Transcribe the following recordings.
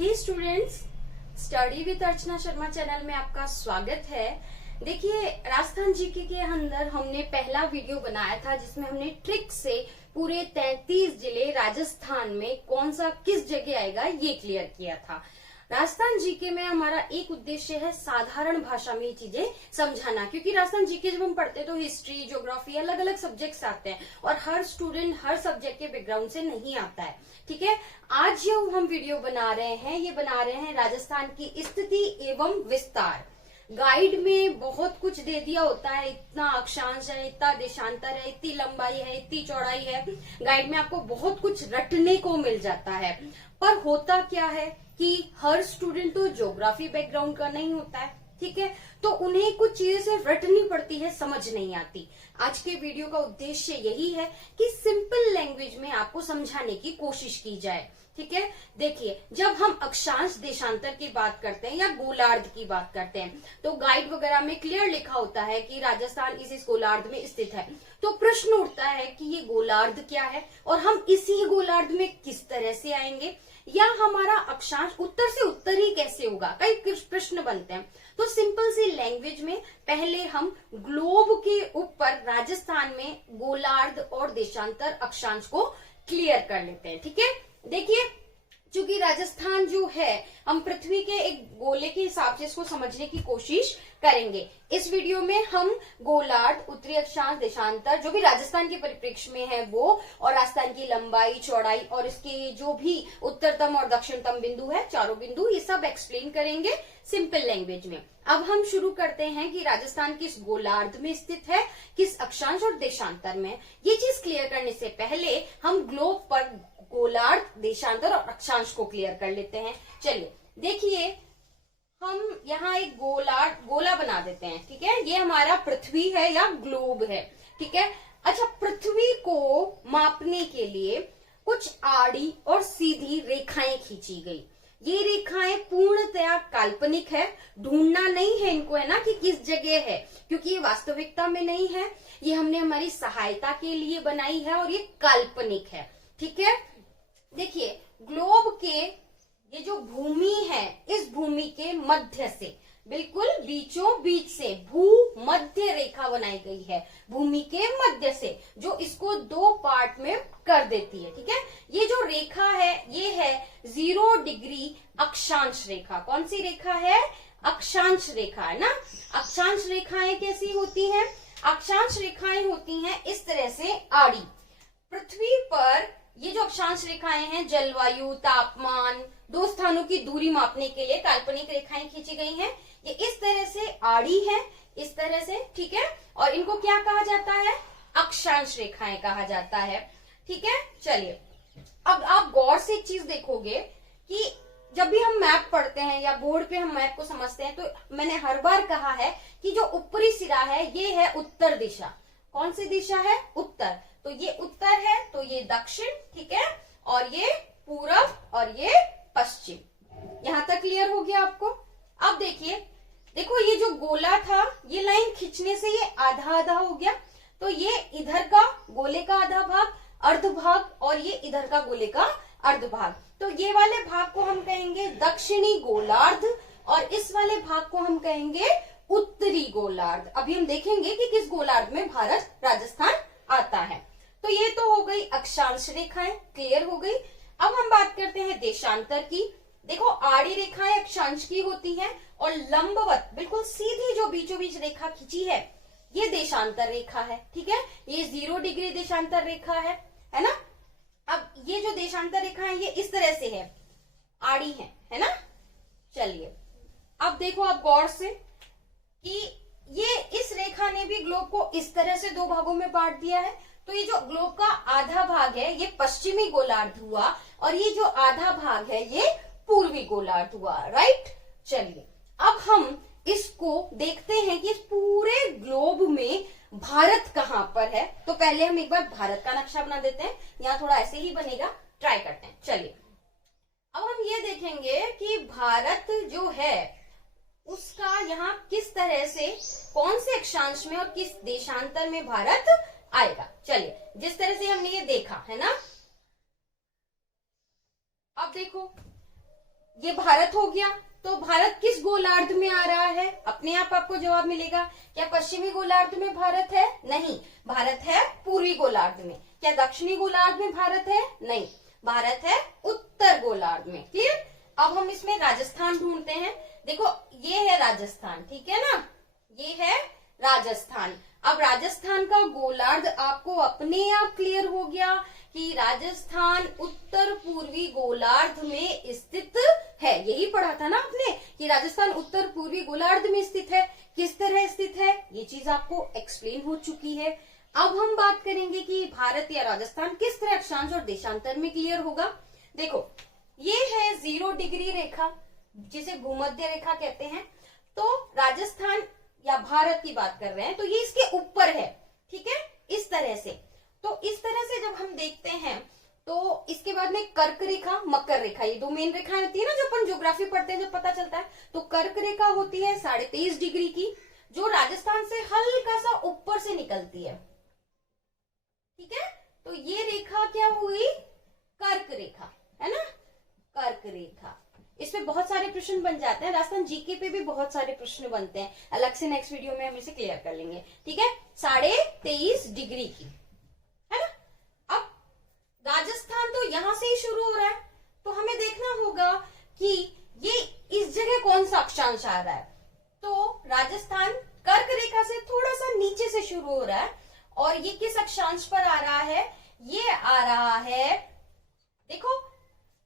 Hey students, study with Archana Sharma channel में आपका स्वागत है। देखिए, राजस्थान जीके के अंदर हमने पहला वीडियो बनाया था जिसमें हमने ट्रिक से पूरे 33 जिले राजस्थान में कौन सा किस जगह आएगा ये क्लियर किया था। राजस्थान जीके में हमारा एक उद्देश्य है साधारण भाषा में ये चीजें समझाना, क्योंकि राजस्थान जीके जब हम पढ़ते हैं तो हिस्ट्री, ज्योग्राफी, अलग अलग सब्जेक्ट्स आते हैं और हर स्टूडेंट हर सब्जेक्ट के बैकग्राउंड से नहीं आता है। ठीक है, आज जो हम वीडियो बना रहे हैं ये बना रहे हैं राजस्थान की स्थिति एवं विस्तार। गाइड में बहुत कुछ दे दिया होता है, इतना अक्षांश है, इतना देशांतर है, इतनी लंबाई है, इतनी चौड़ाई है। गाइड में आपको बहुत कुछ रटने को मिल जाता है, पर होता क्या है कि हर स्टूडेंट तो ज्योग्राफी बैकग्राउंड का नहीं होता है। ठीक है, तो उन्हें कुछ चीजें सिर्फ रटनी पड़ती है, समझ नहीं आती। आज के वीडियो का उद्देश्य यही है कि सिंपल लैंग्वेज में आपको समझाने की कोशिश की जाए। ठीक है, देखिए, जब हम अक्षांश देशांतर की बात करते हैं या गोलार्ध की बात करते हैं तो गाइड वगैरह में क्लियर लिखा होता है कि राजस्थान इस गोलार्ध में स्थित है। तो प्रश्न उठता है कि ये गोलार्ध क्या है और हम इसी गोलार्ध में किस तरह से आएंगे, या हमारा अक्षांश उत्तर से उत्तर ही कैसे होगा, कई प्रश्न बनते हैं। तो सिंपल सी लैंग्वेज में पहले हम ग्लोब के ऊपर राजस्थान में गोलार्ध और देशांतर अक्षांश को क्लियर कर लेते हैं। ठीक है, देखिए, चूंकि राजस्थान जो है हम पृथ्वी के एक गोले के हिसाब से इसको समझने की कोशिश करेंगे। इस वीडियो में हम गोलार्ध, उत्तरी अक्षांश, देशांतर जो भी राजस्थान के परिप्रेक्ष्य में है वो, और राजस्थान की लंबाई, चौड़ाई और इसके जो भी उत्तरतम और दक्षिणतम बिंदु है, चारों बिंदु, ये सब एक्सप्लेन करेंगे सिंपल लैंग्वेज में। अब हम शुरू करते हैं कि राजस्थान किस गोलार्ध में स्थित है, किस अक्षांश और देशांतर में। ये चीज क्लियर करने से पहले हम ग्लोब पर गोलार्ध, देशांतर और अक्षांश को क्लियर कर लेते हैं। चलिए देखिए, हम यहाँ एक गोला बना देते हैं। ठीक है, ये हमारा पृथ्वी है या ग्लोब है। ठीक है, अच्छा, पृथ्वी को मापने के लिए कुछ आड़ी और सीधी रेखाएं खींची गई। ये रेखाएं पूर्णतया काल्पनिक है, ढूंढना नहीं है इनको, है ना, कि किस जगह है, क्योंकि ये वास्तविकता में नहीं है। ये हमने हमारी सहायता के लिए बनाई है और ये काल्पनिक है। ठीक है, देखिए, ग्लोब के ये जो भूमि है, इस भूमि के मध्य से बिल्कुल बीचों बीच से भू मध्य रेखा बनाई गई है, भूमि के मध्य से, जो इसको दो पार्ट में कर देती है। ठीक है, ये जो रेखा है ये है 0 डिग्री अक्षांश रेखा। कौन सी रेखा है? अक्षांश रेखा, है ना। अक्षांश रेखाएं कैसी होती हैं? अक्षांश रेखाएं होती हैं इस तरह से आड़ी। पृथ्वी पर ये जो अक्षांश रेखाएं हैं, जलवायु, तापमान, दो स्थानों की दूरी मापने के लिए काल्पनिक रेखाएं खींची गई हैं। ये इस तरह से आड़ी है, इस तरह से। ठीक है, और इनको क्या कहा जाता है? अक्षांश रेखाएं कहा जाता है। ठीक है, चलिए, अब आप गौर से एक चीज देखोगे कि जब भी हम मैप पढ़ते हैं या बोर्ड पे हम मैप को समझते हैं तो मैंने हर बार कहा है कि जो ऊपरी सिरा है ये है उत्तर दिशा। कौन सी दिशा है? उत्तर। तो ये उत्तर है, तो ये दक्षिण। ठीक है, और ये पूरब और ये पश्चिम। यहां तक क्लियर हो गया आपको? अब देखिए, देखो, ये जो गोला था ये लाइन खींचने से ये आधा आधा हो गया। तो ये इधर का गोले का आधा भाग, अर्ध भाग, और ये इधर का गोले का अर्ध भाग। तो ये वाले भाग को हम कहेंगे दक्षिणी गोलार्ध और इस वाले भाग को हम कहेंगे उत्तरी गोलार्ध। अभी हम देखेंगे कि किस गोलार्ध में भारत, राजस्थान आता है। तो ये तो हो गई अक्षांश रेखाएं, क्लियर हो गई। अब हम बात करते हैं देशांतर की। देखो, आड़ी रेखाएं अक्षांश की होती हैं और लंबवत बिल्कुल सीधी जो बीचों बीच रेखा खींची है ये देशांतर रेखा है। ठीक है, ये 0 डिग्री देशांतर रेखा है ना। अब ये जो देशांतर रेखा है ये इस तरह से है, आड़ी है ना। चलिए, अब देखो आप गौर से कि ये इस रेखा ने भी ग्लोब को इस तरह से दो भागों में बांट दिया है। तो ये जो ग्लोब का आधा भाग है ये पश्चिमी गोलार्ध हुआ और ये जो आधा भाग है ये पूर्वी गोलार्ध हुआ। राइट, चलिए, अब हम इसको देखते हैं कि इस पूरे ग्लोब में भारत कहां पर है। तो पहले हम एक बार भारत का नक्शा बना देते हैं, यहाँ थोड़ा ऐसे ही बनेगा, ट्राई करते हैं। चलिए, अब हम ये देखेंगे कि भारत जो है उसका यहाँ किस तरह से, कौन से अक्षांश में और किस देशांतर में भारत आएगा। चलिए, जिस तरह से हमने ये देखा है ना, अब देखो ये भारत हो गया, तो भारत किस गोलार्ध में आ रहा है? अपने आप आपको जवाब मिलेगा। क्या पश्चिमी गोलार्ध में भारत है? नहीं, भारत है पूर्वी गोलार्ध में। क्या दक्षिणी गोलार्ध में भारत है? नहीं, भारत है उत्तर गोलार्ध में। क्लियर? अब हम इसमें राजस्थान ढूंढते हैं। देखो ये है राजस्थान, ठीक है ना, ये है राजस्थान। अब राजस्थान का गोलार्ध आपको अपने आप क्लियर हो गया कि राजस्थान उत्तर पूर्वी गोलार्ध में स्थित है। यही पढ़ा था ना आपने कि राजस्थान उत्तर पूर्वी गोलार्ध में स्थित है। किस तरह स्थित है ये चीज आपको एक्सप्लेन हो चुकी है। अब हम बात करेंगे कि भारत या राजस्थान किस तरह अक्षांश और देशांतर में क्लियर होगा। देखो ये है 0 डिग्री रेखा, जिसे भूमध्य रेखा कहते हैं। तो राजस्थान या भारत की बात कर रहे हैं तो ये इसके ऊपर है, ठीक है, इस तरह से। तो इस तरह से जब हम देखते हैं तो इसके बाद में कर्क रेखा, मकर रेखा, ये 2 मेन रेखाएं होती है ना जो अपन ज्योग्राफी पढ़ते हैं जब पता चलता है। तो कर्क रेखा होती है 23.5 डिग्री की, जो राजस्थान से हल्का सा ऊपर से निकलती है, ठीक है। तो ये रेखा क्या हुई? कर्क रेखा, है ना, कर्क रेखा। इसमें बहुत सारे प्रश्न बन जाते हैं। राजस्थान जीके पे भी बहुत सारे प्रश्न बनते हैं, अलग से नेक्स्ट वीडियो में हम इसे क्लियर कर लेंगे, ठीक है। 23.5 डिग्री की, है ना। अब राजस्थान तो यहां से ही शुरू हो रहा है, तो हमें देखना होगा कि ये इस जगह कौन सा अक्षांश आ रहा है। तो राजस्थान कर्क रेखा से थोड़ा सा नीचे से शुरू हो रहा है, और ये किस अक्षांश पर आ रहा है? ये आ रहा है, देखो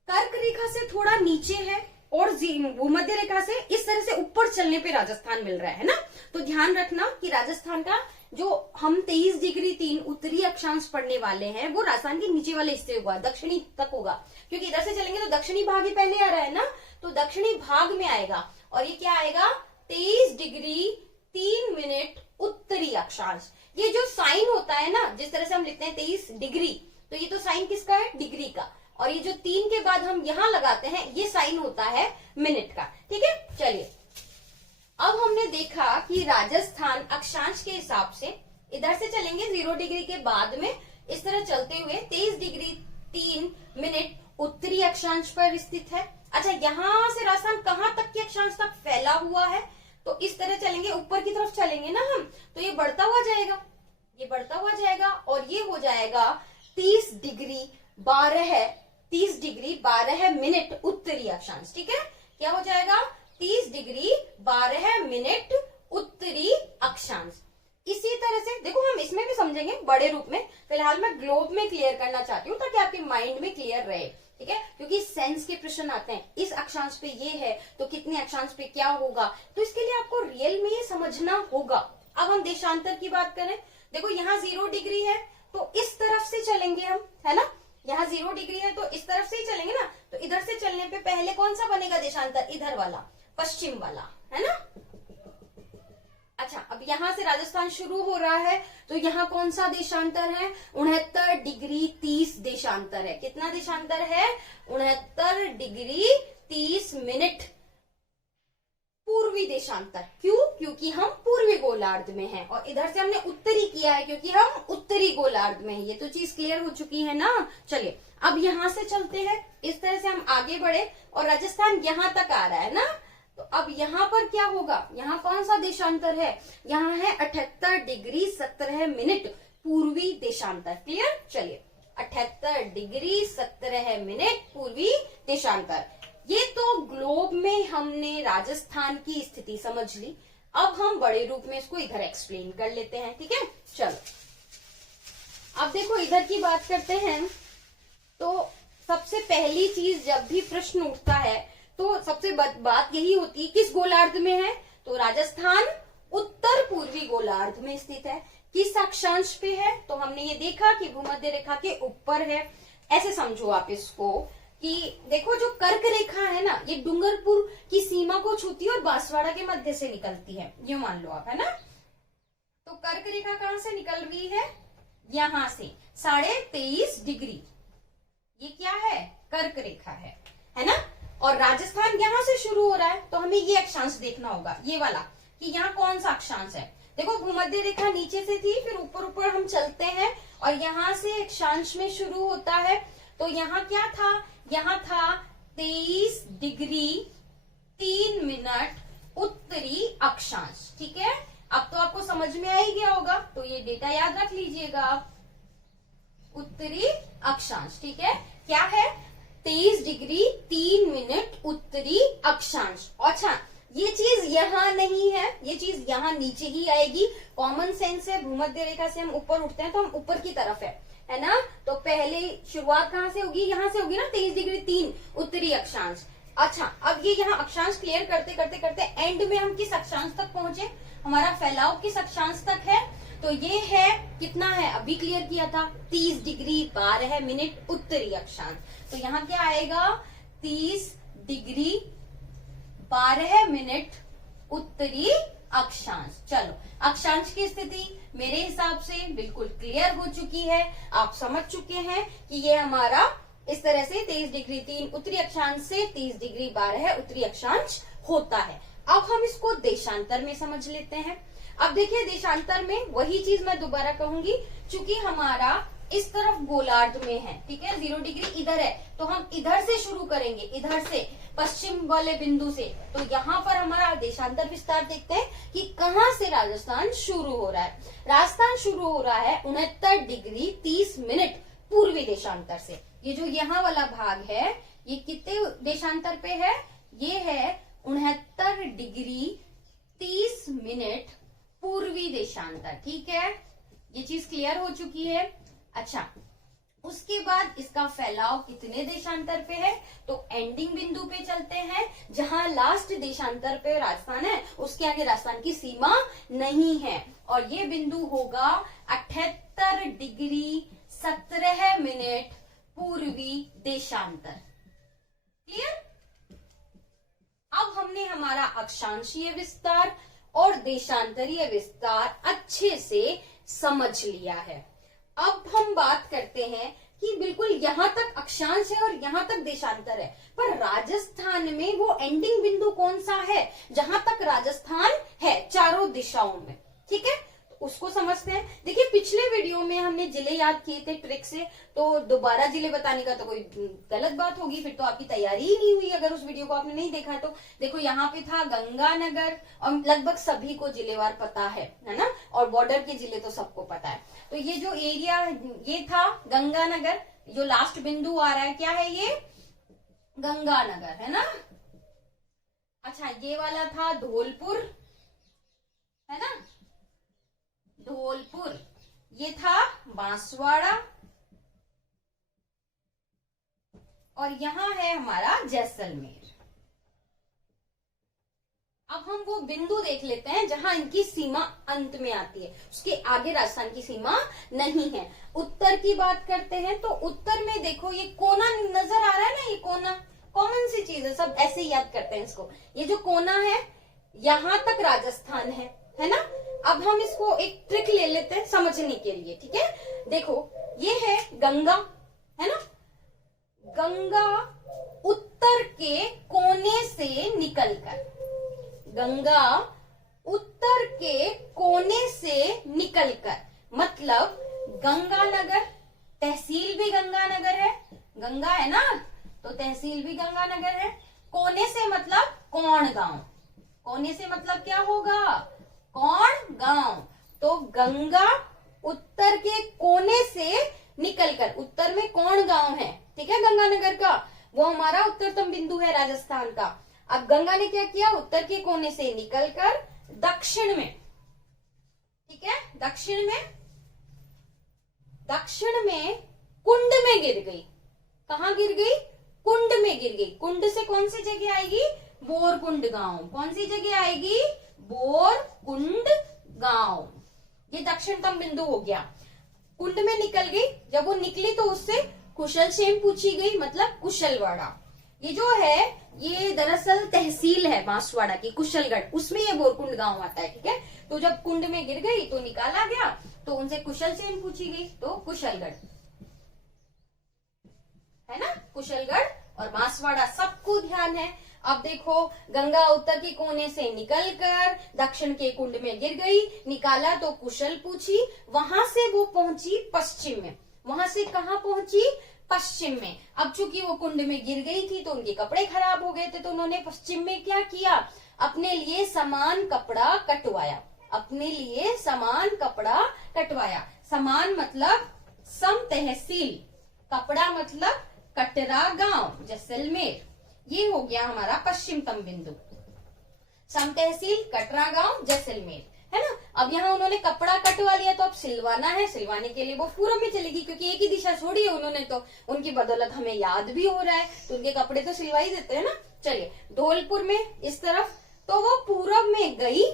कर्क रेखा से थोड़ा नीचे है और भूमध्य रेखा से इस तरह से ऊपर चलने पे राजस्थान मिल रहा है ना। तो ध्यान रखना कि राजस्थान का जो हम 23 डिग्री 3 उत्तरी अक्षांश पढ़ने वाले हैं वो राजस्थान के नीचे वाले हिस्से होगा, दक्षिणी तक होगा, क्योंकि इधर से चलेंगे तो दक्षिणी भाग ही पहले आ रहा है ना, तो दक्षिणी भाग में आएगा। और ये क्या आएगा? 23 डिग्री 3 मिनट उत्तरी अक्षांश। ये जो साइन होता है ना, जिस तरह से हम लिखते हैं 23 डिग्री, तो ये तो साइन किसका है? डिग्री का। और ये जो 3 के बाद हम यहां लगाते हैं ये साइन होता है मिनट का, ठीक है। चलिए अब हमने देखा कि राजस्थान अक्षांश के हिसाब से इधर से चलेंगे 0 डिग्री के बाद में इस तरह चलते हुए 23 डिग्री 3 मिनट उत्तरी अक्षांश पर स्थित है। अच्छा, यहां से राजस्थान कहां तक के अक्षांश तक फैला हुआ है? तो इस तरह चलेंगे, ऊपर की तरफ चलेंगे ना हम, तो ये बढ़ता हुआ जाएगा, ये बढ़ता हुआ जाएगा, और ये हो जाएगा 30 डिग्री 12 मिनट उत्तरी अक्षांश, ठीक है। क्या हो जाएगा? 30 डिग्री 12 मिनट उत्तरी अक्षांश। इसी तरह से देखो हम इसमें भी समझेंगे बड़े रूप में, फिलहाल मैं ग्लोब में क्लियर करना चाहती हूँ ताकि आपके माइंड में क्लियर रहे, ठीक है, क्योंकि सेंस के प्रश्न आते हैं। इस अक्षांश पे ये है तो कितने अक्षांश पे क्या होगा, तो इसके लिए आपको रियल में ये समझना होगा। अब हम देशांतर की बात करें, देखो यहाँ 0 डिग्री है तो इस तरफ से चलेंगे हम, है ना, यहाँ 0 डिग्री है तो इस तरफ से ही चलेंगे ना। तो इधर से चलने पे पहले कौन सा बनेगा देशांतर? इधर वाला, पश्चिम वाला, है ना। अच्छा, अब यहां से राजस्थान शुरू हो रहा है तो यहाँ कौन सा देशांतर है? 69 डिग्री 30 देशांतर है। कितना देशांतर है? 69 डिग्री 30 मिनट पूर्वी देशांतर। क्यों? क्योंकि हम पूर्वी गोलार्ध में हैं, और इधर से हमने उत्तरी किया है क्योंकि हम उत्तरी गोलार्ध में हैं। ये तो चीज क्लियर हो चुकी है ना। चलिए अब यहां से चलते हैं, इस तरह से हम आगे बढ़े और राजस्थान यहां तक आ रहा है ना। तो अब यहाँ पर क्या होगा? यहाँ कौन सा देशांतर है? यहाँ है 78 डिग्री 17 मिनट पूर्वी देशांतर। क्लियर? चलिए 78 डिग्री 17 मिनट पूर्वी देशांतर। ये तो ग्लोब में हमने राजस्थान की स्थिति समझ ली। अब हम बड़े रूप में इसको इधर एक्सप्लेन कर लेते हैं, ठीक है। चलो अब देखो इधर की बात करते हैं। तो सबसे पहली चीज, जब भी प्रश्न उठता है तो सबसे बात यही होती है किस गोलार्ध में है? तो राजस्थान उत्तर पूर्वी गोलार्ध में स्थित है। किस अक्षांश पे है? तो हमने ये देखा कि भूमध्य रेखा के ऊपर है। ऐसे समझो आप इसको कि देखो जो कर्क रेखा है ना, ये डूंगरपुर की सीमा को छूती है और बांसवाड़ा के मध्य से निकलती है, ये मान लो आप, है ना। तो कर्क रेखा कहां से निकल रही है? यहां से 23.5 डिग्री। ये क्या है? कर्क रेखा है ना। और राजस्थान यहां से शुरू हो रहा है तो हमें ये अक्षांश देखना होगा, ये वाला, कि यहाँ कौन सा अक्षांश है। देखो भूमध्य रेखा नीचे से थी, फिर ऊपर ऊपर हम चलते हैं और यहाँ से अक्षांश में शुरू होता है। तो यहाँ क्या था? यहाँ था 23 डिग्री 3 मिनट उत्तरी अक्षांश। ठीक है, अब तो आपको समझ में आ ही गया होगा, तो ये डेटा याद रख लीजिएगा आप। उत्तरी अक्षांश, ठीक है, क्या है? 23 डिग्री 3 मिनट उत्तरी अक्षांश। अच्छा, ये चीज यहाँ नहीं है, ये चीज यहाँ नीचे ही आएगी। कॉमन सेंस है, भूमध्य रेखा से हम ऊपर उठते हैं तो हम ऊपर की तरफ है ना। तो पहले शुरुआत कहाँ से होगी? यहाँ से होगी ना, 23 डिग्री 3 उत्तरी अक्षांश। अच्छा, अब ये यहाँ अक्षांश क्लियर करते करते करते एंड में हम किस अक्षांश तक पहुंचे? हमारा फैलाव किस अक्षांश तक है? तो ये है, कितना है अभी क्लियर किया था, 30 डिग्री 12 मिनट उत्तरी अक्षांश। तो यहाँ क्या आएगा? 30 डिग्री 12 मिनट उत्तरी अक्षांश। चलो, अक्षांश की स्थिति मेरे हिसाब से बिल्कुल क्लियर हो चुकी है। आप समझ चुके हैं कि ये हमारा इस तरह से 23 डिग्री 3 उत्तरी अक्षांश से 30 डिग्री 12 उत्तरी अक्षांश होता है। अब हम इसको देशांतर में समझ लेते हैं। अब देखिए, देशांतर में वही चीज मैं दोबारा कहूंगी, चूंकि हमारा इस तरफ गोलार्ध में है, ठीक है, 0 डिग्री इधर है, तो हम इधर से शुरू करेंगे, इधर से पश्चिम वाले बिंदु से। तो यहाँ पर हमारा देशांतर विस्तार देखते हैं कि कहाँ से राजस्थान शुरू हो रहा है। राजस्थान शुरू हो रहा है 69 डिग्री 30 मिनट पूर्वी देशांतर से। ये जो यहाँ वाला भाग है, ये कितने देशांतर पे है? ये है 69 डिग्री 30 मिनट पूर्वी देशांतर। ठीक है, ये चीज क्लियर हो चुकी है। अच्छा, उसके बाद इसका फैलाव कितने देशांतर पे है? तो एंडिंग बिंदु पे चलते हैं, जहां लास्ट देशांतर पे राजस्थान है, उसके आगे राजस्थान की सीमा नहीं है, और ये बिंदु होगा 78 डिग्री 17 मिनट पूर्वी देशांतर। क्लियर? अब हमने हमारा अक्षांशीय विस्तार और देशांतरीय विस्तार अच्छे से समझ लिया है। अब हम बात करते हैं कि बिल्कुल यहाँ तक अक्षांश है और यहाँ तक देशांतर है, पर राजस्थान में वो एंडिंग बिंदु कौन सा है जहां तक राजस्थान है चारों दिशाओं में? ठीक है, उसको समझते हैं। देखिए, पिछले वीडियो में हमने जिले याद किए थे ट्रिक से, तो दोबारा जिले बताने का तो कोई गलत बात होगी, फिर तो आपकी तैयारी ही नहीं हुई अगर उस वीडियो को आपने नहीं देखा तो। देखो, यहाँ पे था गंगानगर, और लगभग सभी को जिलेवार पता है ना, और बॉर्डर के जिले तो सबको पता है। तो ये जो एरिया ये था गंगानगर, जो लास्ट बिंदु आ रहा है क्या है? ये गंगानगर है ना। अच्छा, ये वाला था धौलपुर, है ना, धौलपुर। ये था बांसवाड़ा, और यहां है हमारा जैसलमेर। अब हम वो बिंदु देख लेते हैं जहां इनकी सीमा अंत में आती है, उसके आगे राजस्थान की सीमा नहीं है। उत्तर की बात करते हैं, तो उत्तर में देखो ये कोना नजर आ रहा है ना, ये कोना कॉमन सी चीज है, सब ऐसे ही याद करते हैं इसको। ये जो कोना है, यहां तक राजस्थान है ना। अब हम इसको एक ट्रिक ले लेते हैं समझने के लिए, ठीक है। देखो, ये है गंगा, है ना। गंगा उत्तर के कोने से निकलकर, गंगा उत्तर के कोने से निकलकर, मतलब गंगानगर, तहसील भी गंगानगर है, गंगा है ना, तो तहसील भी गंगानगर है। कोने से मतलब कोण गांव, कोने से मतलब क्या होगा? कोण गांव। तो गंगा उत्तर के कोने से निकलकर, उत्तर में कोण गांव है, ठीक है, गंगानगर का, वो हमारा उत्तरतम बिंदु है राजस्थान का। अब गंगा ने क्या किया? उत्तर के कोने से निकलकर दक्षिण में, ठीक है, दक्षिण में कुंड में गिर गई। कहां गिर गई? कुंड में गिर गई। कुंड से कौन सी जगह आएगी? बोरकुंड गांव। कौन सी जगह आएगी? बोरकुंड गांव। ये दक्षिणतम बिंदु हो गया। कुंड में निकल गई, जब वो निकली तो उससे कुशलक्षेम पूछी गई, मतलब कुशलवाड़ा। ये जो है ये दरअसल तहसील है बांसवाड़ा की, कुशलगढ़, उसमें ये बोरकुंड गांव आता है, ठीक है। तो जब कुंड में गिर गई तो निकाला गया, तो उनसे कुशलक्षेम पूछी गई, तो कुशलगढ़ है ना, कुशलगढ़ और बांसवाड़ा, सबको ध्यान है। अब देखो, गंगा उत्तर के कोने से निकलकर दक्षिण के कुंड में गिर गई, निकाला तो कुशल पूछी, वहां से वो पहुंची पश्चिम में। वहां से कहां पहुंची? पश्चिम में। अब चूंकि वो कुंड में गिर गई थी तो उनके कपड़े खराब हो गए थे, तो उन्होंने पश्चिम में क्या किया, अपने लिए समान कपड़ा कटवाया, अपने लिए समान कपड़ा कटवाया। समान मतलब सम तहसील, कपड़ा मतलब कटरा गांव जैसलमेर, ये हो गया हमारा पश्चिमतम बिंदु। सम तहसील, कटरा गांव, जैसलमेर, है ना। अब यहाँ उन्होंने कपड़ा कटवा लिया, तो अब सिलवाना है, सिलवाने के लिए वो पूरब में चलेगी, क्योंकि एक ही दिशा छोड़ी है उन्होंने, तो उनकी बदौलत हमें याद भी हो रहा है, तो उनके कपड़े तो सिलवा ही देते हैं ना। चलिए धौलपुर में इस तरफ, तो वो पूरब में गई,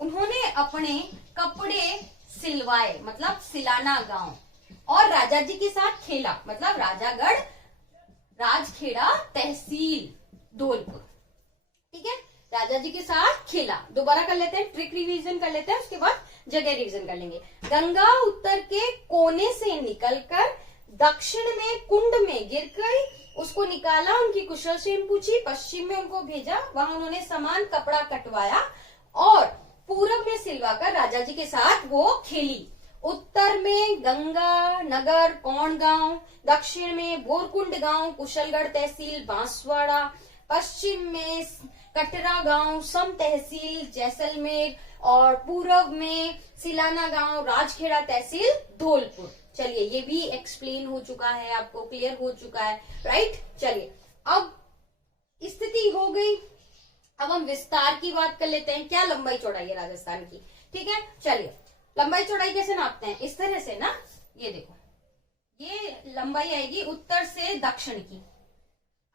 उन्होंने अपने कपड़े सिलवाए, मतलब सिलाना गांव, और राजा जी के साथ खेला, मतलब राजागढ़ राजखेड़ा तहसील धौलपुर, ठीक है। राजा जी के साथ खेला, दोबारा कर लेते हैं, ट्रिक रिवीजन कर लेते हैं, उसके बाद जगह रिवीजन कर लेंगे। गंगा उत्तर के कोने से निकलकर दक्षिण में कुंड में गिर गई, उसको निकाला, उनकी कुशल क्षेम पूछी, पश्चिम में उनको भेजा, वहां उन्होंने समान कपड़ा कटवाया और पूरब में सिलवाकर राजा जी के साथ वो खेली। उत्तर में गंगा नगर कौन गांव, दक्षिण में बोरकुंड गांव कुशलगढ़ तहसील बांसवाड़ा, पश्चिम में कटरा गांव सम तहसील जैसलमेर, और पूर्व में सिलाना गांव राजखेड़ा तहसील धौलपुर। चलिए ये भी एक्सप्लेन हो चुका है, आपको क्लियर हो चुका है, राइट। चलिए अब स्थिति हो गई, अब हम विस्तार की बात कर लेते हैं। क्या लंबाई चौड़ाई है राजस्थान की, ठीक है। चलिए लंबाई चौड़ाई कैसे नापते हैं, इस तरह से ना, ये देखो, ये लंबाई आएगी उत्तर से दक्षिण की।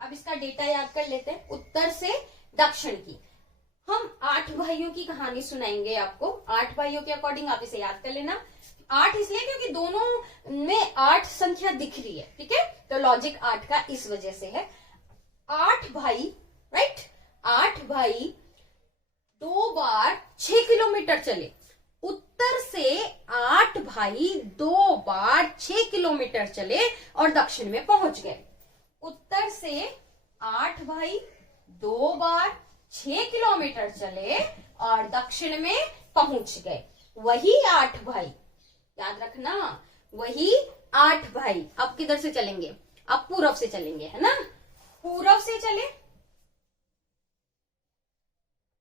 अब इसका डेटा याद कर लेते हैं, उत्तर से दक्षिण की। हम 8 भाइयों की कहानी सुनाएंगे आपको, 8 भाइयों के अकॉर्डिंग आप इसे याद कर लेना। 8 इसलिए क्योंकि दोनों में 8 संख्या दिख रही है, ठीक है, तो लॉजिक 8 का इस वजह से है। 8 भाई, राइट, 8 भाई 2 बार 6 किलोमीटर चले। उत्तर से 8 भाई 2 बार 6 किलोमीटर चले और दक्षिण में पहुंच गए। उत्तर से 8 भाई 2 बार 6 किलोमीटर चले और दक्षिण में पहुंच गए। वही 8 भाई, याद रखना, वही 8 भाई अब किधर से चलेंगे, अब पूरब से चलेंगे, है ना। पूरब से चले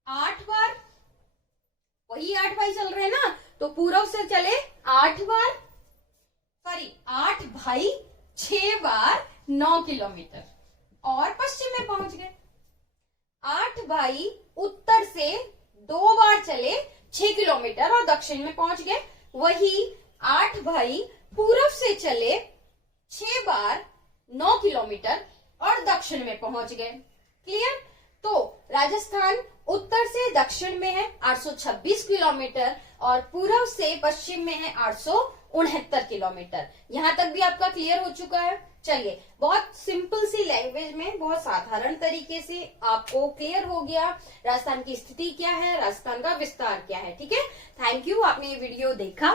8 बार, वही 8 भाई चल रहे हैं ना, तो पूरब से चले 8 बार, सॉरी 8 भाई 6 बार 9 किलोमीटर और पश्चिम में पहुंच गए। 8 भाई उत्तर से 2 बार चले 6 किलोमीटर और दक्षिण में पहुंच गए। वही 8 भाई पूरब से चले 6 बार 9 किलोमीटर और दक्षिण में पहुंच गए। क्लियर। तो राजस्थान उत्तर से दक्षिण में है 826 किलोमीटर और पूर्व से पश्चिम में है 869 किलोमीटर। यहां तक भी आपका क्लियर हो चुका है। चलिए, बहुत सिंपल सी लैंग्वेज में बहुत साधारण तरीके से आपको क्लियर हो गया राजस्थान की स्थिति क्या है, राजस्थान का विस्तार क्या है। ठीक है, थैंक यू, आपने ये वीडियो देखा।